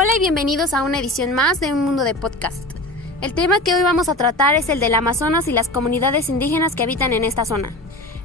Hola y bienvenidos a una edición más de Un Mundo de Podcast. El tema que hoy vamos a tratar es el del Amazonas y las comunidades indígenas que habitan en esta zona.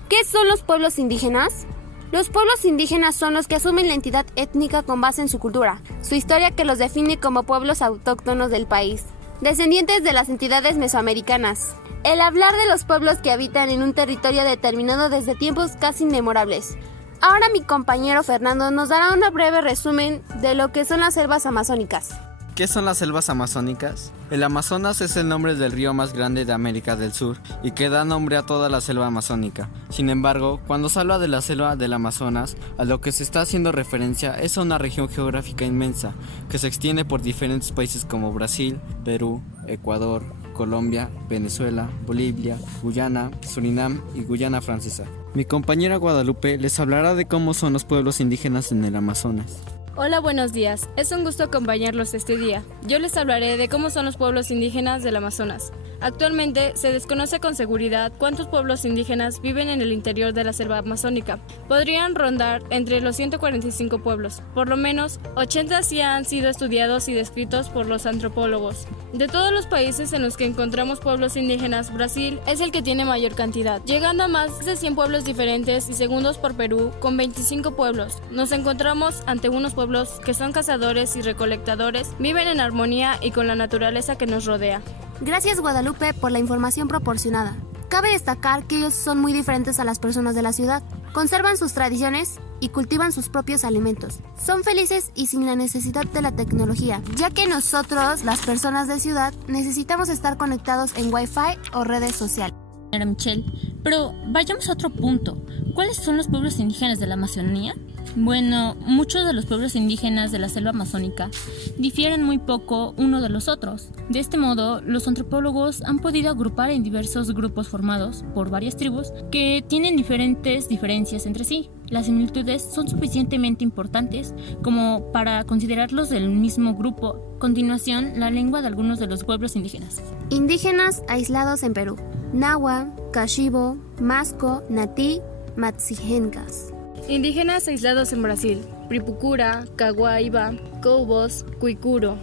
¿Qué son los pueblos indígenas? Los pueblos indígenas son los que asumen la entidad étnica con base en su cultura, su historia que los define como pueblos autóctonos del país, descendientes de las entidades mesoamericanas. El hablar de los pueblos que habitan en un territorio determinado desde tiempos casi inmemorables. Ahora mi compañero Fernando nos dará un breve resumen de lo que son las selvas amazónicas. ¿Qué son las selvas amazónicas? El Amazonas es el nombre del río más grande de América del Sur y que da nombre a toda la selva amazónica. Sin embargo, cuando se habla de la selva del Amazonas, a lo que se está haciendo referencia es a una región geográfica inmensa que se extiende por diferentes países como Brasil, Perú, Ecuador, Colombia, Venezuela, Bolivia, Guyana, Surinam y Guyana Francesa. Mi compañera Guadalupe les hablará de cómo son los pueblos indígenas en el Amazonas. Hola, buenos días. Es un gusto acompañarlos este día. Yo les hablaré de cómo son los pueblos indígenas del Amazonas. Actualmente se desconoce con seguridad cuántos pueblos indígenas viven en el interior de la selva amazónica. Podrían rondar entre los 145 pueblos. Por lo menos 80 sí han sido estudiados y descritos por los antropólogos. De todos los países en los que encontramos pueblos indígenas, Brasil es el que tiene mayor cantidad, llegando a más de 100 pueblos diferentes y segundos por Perú con 25 pueblos. Nos encontramos ante unos pueblos que son cazadores y recolectadores, viven en armonía y con la naturaleza que nos rodea. Gracias Guadalupe por la información proporcionada. Cabe destacar que ellos son muy diferentes a las personas de la ciudad. Conservan sus tradiciones y cultivan sus propios alimentos. Son felices y sin la necesidad de la tecnología, ya que nosotros, las personas de ciudad, necesitamos estar conectados en Wi-Fi o redes sociales. Señora Michelle, pero vayamos a otro punto. ¿Cuáles son los pueblos indígenas de la Amazonía? Bueno, muchos de los pueblos indígenas de la selva amazónica difieren muy poco uno de los otros. De este modo, los antropólogos han podido agrupar en diversos grupos formados por varias tribus que tienen diferentes diferencias entre sí. Las similitudes son suficientemente importantes como para considerarlos del mismo grupo. A continuación, la lengua de algunos de los pueblos indígenas. Indígenas aislados en Perú: Nahua, Kashibo, Masco, Natí, Matsigencas. Indígenas aislados en Brasil: Pripucura, Caguaiba, Coubos, Cuicuro.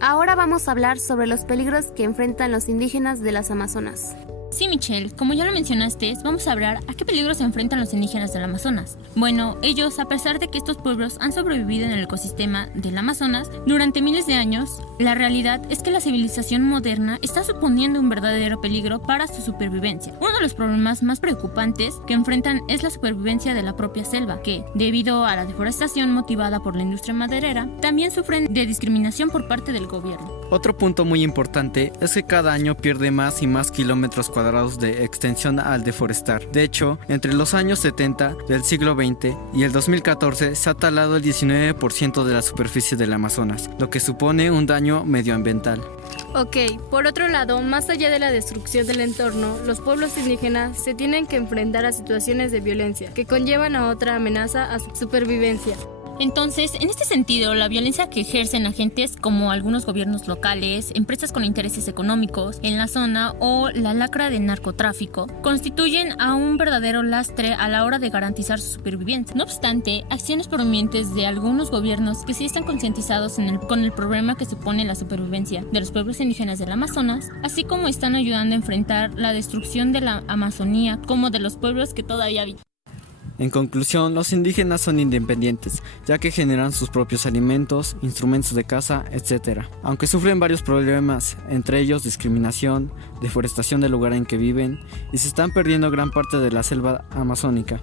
Ahora vamos a hablar sobre los peligros que enfrentan los indígenas de las Amazonas. Sí, Michelle, como ya lo mencionaste, vamos a hablar a qué peligros se enfrentan los indígenas del Amazonas. Bueno, ellos, a pesar de que estos pueblos han sobrevivido en el ecosistema del Amazonas durante miles de años, la realidad es que la civilización moderna está suponiendo un verdadero peligro para su supervivencia. Uno de los problemas más preocupantes que enfrentan es la supervivencia de la propia selva, que, debido a la deforestación motivada por la industria maderera, también sufren de discriminación por parte del gobierno. Otro punto muy importante es que cada año pierde más y más kilómetros cuadrados de extensión al deforestar. De hecho, entre los años 70 del siglo XX y el 2014 se ha talado el 19% de la superficie del Amazonas, lo que supone un daño medioambiental. Ok, por otro lado, más allá de la destrucción del entorno, los pueblos indígenas se tienen que enfrentar a situaciones de violencia que conllevan a otra amenaza a su supervivencia. Entonces, en este sentido, la violencia que ejercen agentes como algunos gobiernos locales, empresas con intereses económicos en la zona o la lacra del narcotráfico constituyen a un verdadero lastre a la hora de garantizar su supervivencia. No obstante, acciones provenientes de algunos gobiernos que sí están concientizados con el problema que supone la supervivencia de los pueblos indígenas del Amazonas, así como están ayudando a enfrentar la destrucción de la Amazonía como de los pueblos que todavía habitan. En conclusión, los indígenas son independientes, ya que generan sus propios alimentos, instrumentos de caza, etc. Aunque sufren varios problemas, entre ellos discriminación, deforestación del lugar en que viven, y se están perdiendo gran parte de la selva amazónica.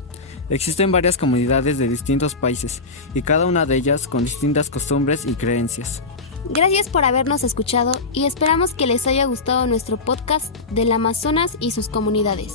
Existen varias comunidades de distintos países, y cada una de ellas con distintas costumbres y creencias. Gracias por habernos escuchado y esperamos que les haya gustado nuestro podcast del Amazonas y sus comunidades.